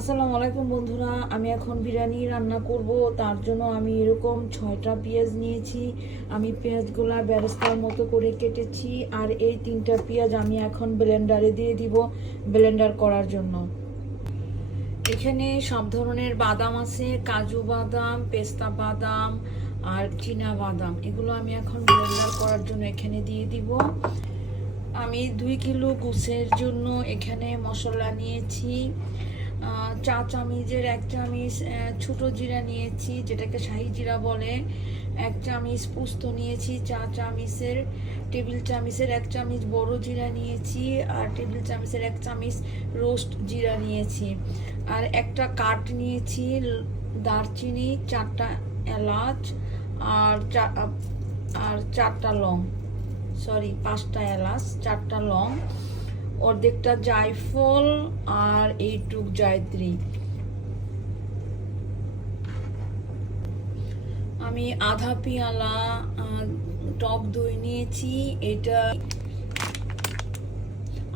আসসালামু আলাইকুম বন্ধুরা, আমি এখন বিরিয়ানি রান্না করব। তার জন্য আমি এরকম 6টা পেঁয়াজ নিয়েছি। আমি পেঁয়াজগুলা বেরেস্তার মতো করে কেটেছি। আর এই 3টা পেঁয়াজ আমি এখন ব্লেন্ডারে দিয়ে দিব ব্লেন্ডার করার জন্য। এখানে সব ধরনের বাদাম আছে, কাজু বাদাম, পেস্তা বাদাম আর চীনা বাদাম। এগুলো আমি এখন ব্লেন্ডার করার জন্য এখানে দিয়ে দিব। আমি 2 কিলো গোশের জন্য এখানে মশলা নিয়েছি। 4 চামচের 1 চামচ ছোটো জিরা নিয়েছি, যেটাকে শাহি জিরা বলে। 1 চামচ পোস্ত নিয়েছি, 4 চামচের টেবিল চামচের 1 চামচ বড় জিরা নিয়েছি, আর টেবিল চামচের 1 চামচ রোস্ট জিরা নিয়েছি। আর একটা কাঠ নিয়েছি, দারচিনি, 4টা এলাচ আর 4টা লং, 5টা এলাচ, 4টা লং, অর্ধেকটা জায়ফল আর এইটুক জায়ত্রী। আমি আধা পেয়ালা টক দই নিয়েছি। এটা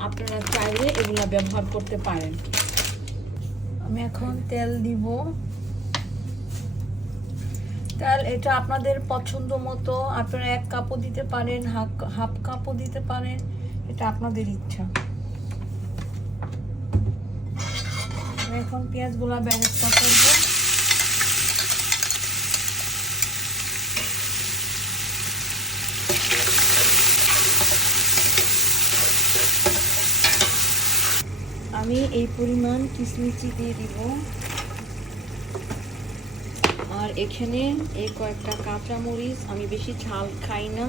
আপনারা চাইলে এগুলা ব্যবহার করতে পারেন। আমি এখন তেল দিব। তেল এটা আপনাদের পছন্দ মতো, আপনারা 1 কাপও দিতে পারেন, হাফ কাপও দিতে পারেন, এটা আপনাদের ইচ্ছা। এখন পেঁয়াজগুলা বেরেস্তা করব। আমি এই পরিমাণ কিশমিশি দিয়ে দিব। আর এখানে এই কয়েকটা কাঁচামরিচ, আমি বেশি ঝাল খাই না,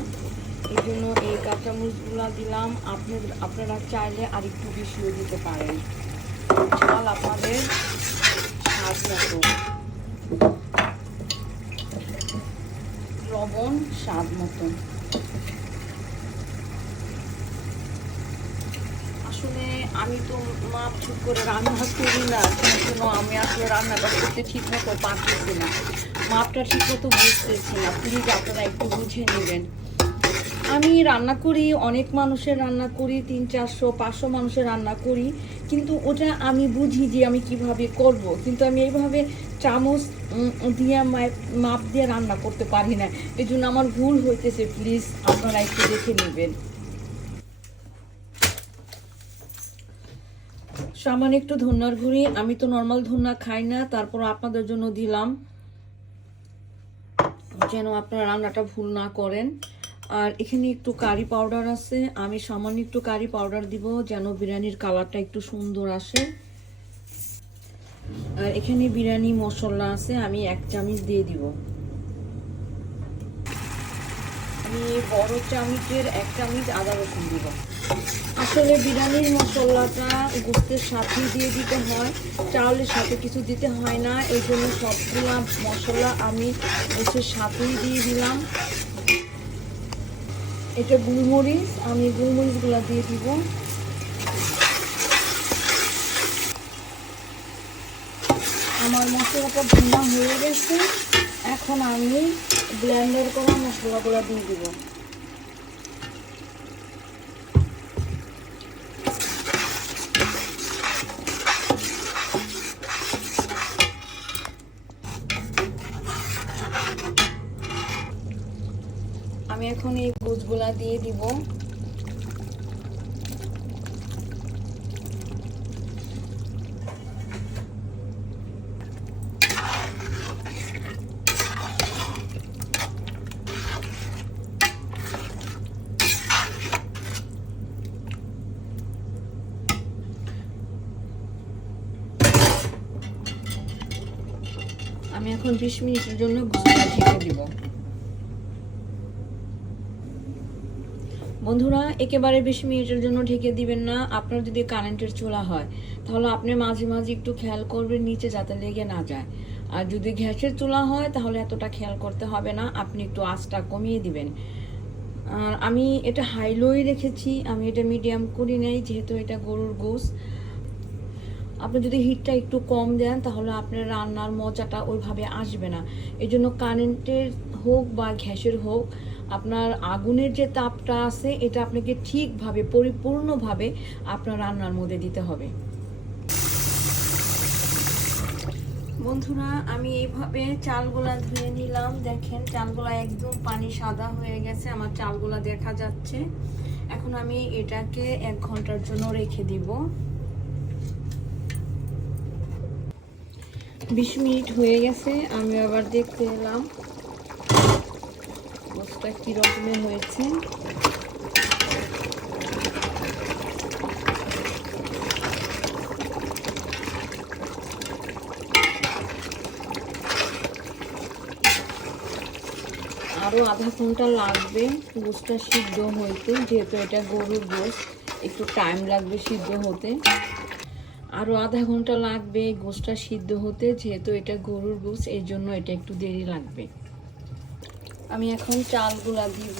এই জন্য এই কাঁচামরিচগুলা দিলাম। আপনারা চাইলে আর একটু বেশিও দিতে পারেন, ঝাল আপনাদের স্বাদ মতো, লবণ স্বাদ মতো। আসলে আমি তো মাপ ঠিক করে রান্না করি না, সেই জন্য আমি আসলে রান্নাটা করতে ঠিক মতো পারতেছি না, মাপটা ঠিক মতো বুঝতেছি না। প্লিজ আপনারা একটু বুঝে নেবেন। আমি রান্না করি, অনেক মানুষের রান্না করি, 300-400-500 মানুষের রান্না করি, কিন্তু ওটা আমি বুঝি যে আমি কিভাবে করব, কিন্তু আমি এইভাবে চামচ দিয়ে মাপ দিয়ে রান্না করতে পারি না, এই জন্য আমার ভুল হইতেছে। প্লিজ আপনারা একটু দেখে নেবেন। সামান্য একটু ধনিয়ার গুঁড়ি, আমি তো নর্মাল ধনিয়া খাই না, তারপর আপনাদের জন্য দিলাম যেন আপনারা রান্নাটা ভুল না করেন। আর এখানে একটু কারি পাউডার আছে, আমি সামান্য একটু কারি পাউডার দিব যেন বিরিয়ানির কালারটা একটু সুন্দর আসে। আর এখানে বিরিয়ানি মশলা আছে, আমি 1 চামচ দিয়ে দিব। আমি বড় চামচের 1 চামচ আদা রসুন দিব। আসলে বিরিয়ানির মশলাটা গোস্তের সাথেই দিয়ে দিতে হয়, চাউলের সাথে কিছু দিতে হয় না, এই জন্য সবগুলা মশলা আমি গোস্তের সাথেই দিয়ে দিলাম। এটা গোলমরিচ, আমি গোলমরিচগুলো দিয়ে দিব। আমার মশলাটা ভুনা হয়ে গেছে, এখন আমি ব্লেন্ডার করা মশলাগুলো দিয়ে দিব। আমি এখন এই গোছগুলা দিয়ে দিব। আমি এখন 20 মিনিটের জন্য গোছগুলা ঢেকে দিব। বন্ধুরা, একেবারে 20 মিনিটের জন্য ঢেকে দিবেন না। আপনার যদি কারেন্টের চুলা হয় তাহলে আপনি মাঝে মাঝে একটু খেয়াল করবেন নিচে যাতে লেগে না যায়। আর যদি গ্যাসের চুলা হয় তাহলে এতটা খেয়াল করতে হবে না, আপনি একটু আঁচটা কমিয়ে দিবেন। আর আমি এটা হাইলোই রেখেছি, আমি এটা মিডিয়াম করি নাই, যেহেতু এটা গরুর গোশ। আপনি যদি হিটটা একটু কম দেন তাহলে আপনার রান্নার মজাটা ওইভাবে আসবে না। এই জন্য কারেন্টের হোক বা গ্যাসের হোক, আপনার আগুনের যে তাপটা আছে এটা আপনাকে ঠিকভাবে পরিপূর্ণভাবে আপনার রান্নার মধ্যে দিতে হবে। বন্ধুরা, আমি এইভাবে চালগুলা ধুয়ে নিলাম। দেখেন চালগুলা একদম পানি সাদা হয়ে গেছে, আমার চালগুলা দেখা যাচ্ছে। এখন আমি এটাকে 1 ঘন্টার জন্য রেখে দিব। 20 মিনিট হয়ে গেছে, আমি আবার দেখতে এলাম গোশতটা কি রকমের হয়েছে। আরো আধা ঘন্টা লাগবে গোশতটা সিদ্ধ হইতে, যেহেতু এটা গরুর গোশত, একটু টাইম লাগবে সিদ্ধ হতে। আরো আধা ঘন্টা লাগবে গোশতটা সিদ্ধ হতে, যেহেতু এটা গরুর গোশত, এই জন্য এটা একটু দেরি লাগবে। আমি এখন চালগুলা দিব।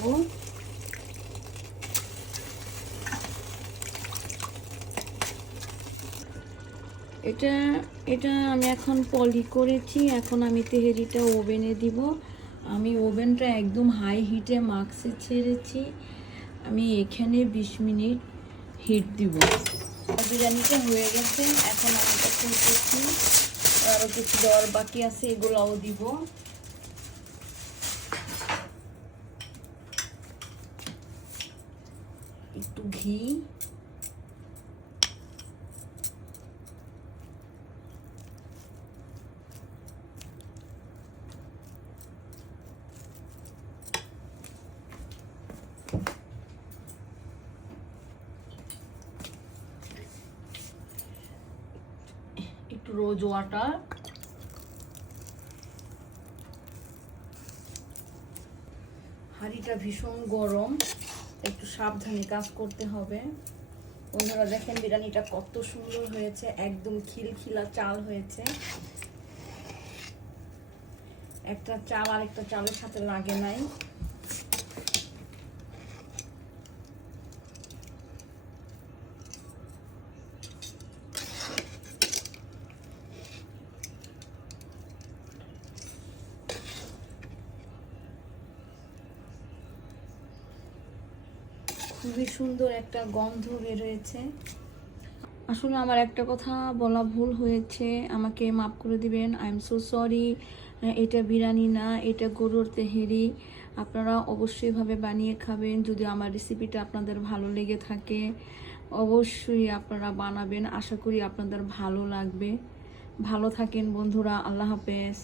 এটা এটা আমি এখন পলি করেছি। এখন আমি তেহেরিটা ওভেনে দিব। আমি ওভেনটা একদম হাই হিটে মাক্সে ছেড়েছি। আমি এখানে 20 মিনিট হিট দিব। বিরিয়ানিটা হয়ে গেছে, এখন আমি এটা খুলতেছি। আরও কিছু দেওয়ার বাকি আছে, এগুলোও দিব। একটু ঘি, একটু রোজ ওয়াটার। হাঁড়িটা ভীষণ গরম, একটু সাবধানে কাজ করতে হবে। বন্ধুরা দেখেন বিরিয়ানিটা কত সুন্দর হয়েছে, একদম খিলখিলা চাল হয়েছে। একটা চাল আর একটা চালের সাথে লাগে নাই। খুবই সুন্দর একটা গন্ধ বের হয়েছে। আসলে আমার একটা কথা বলা ভুল হয়েছে, আমাকে মাফ করে দিবেন। I am so sorry. এটা বিরিয়ানি না, এটা গরুর তেহেরি। আপনারা অবশ্যই ভাবে বানিয়ে খাবেন। যদি আমার রেসিপিটা আপনাদের ভালো লেগে থাকে, অবশ্যই আপনারা বানাবেন। আশা করি আপনাদের ভালো লাগবে। ভালো থাকেন বন্ধুরা, আল্লাহ হাফেজ।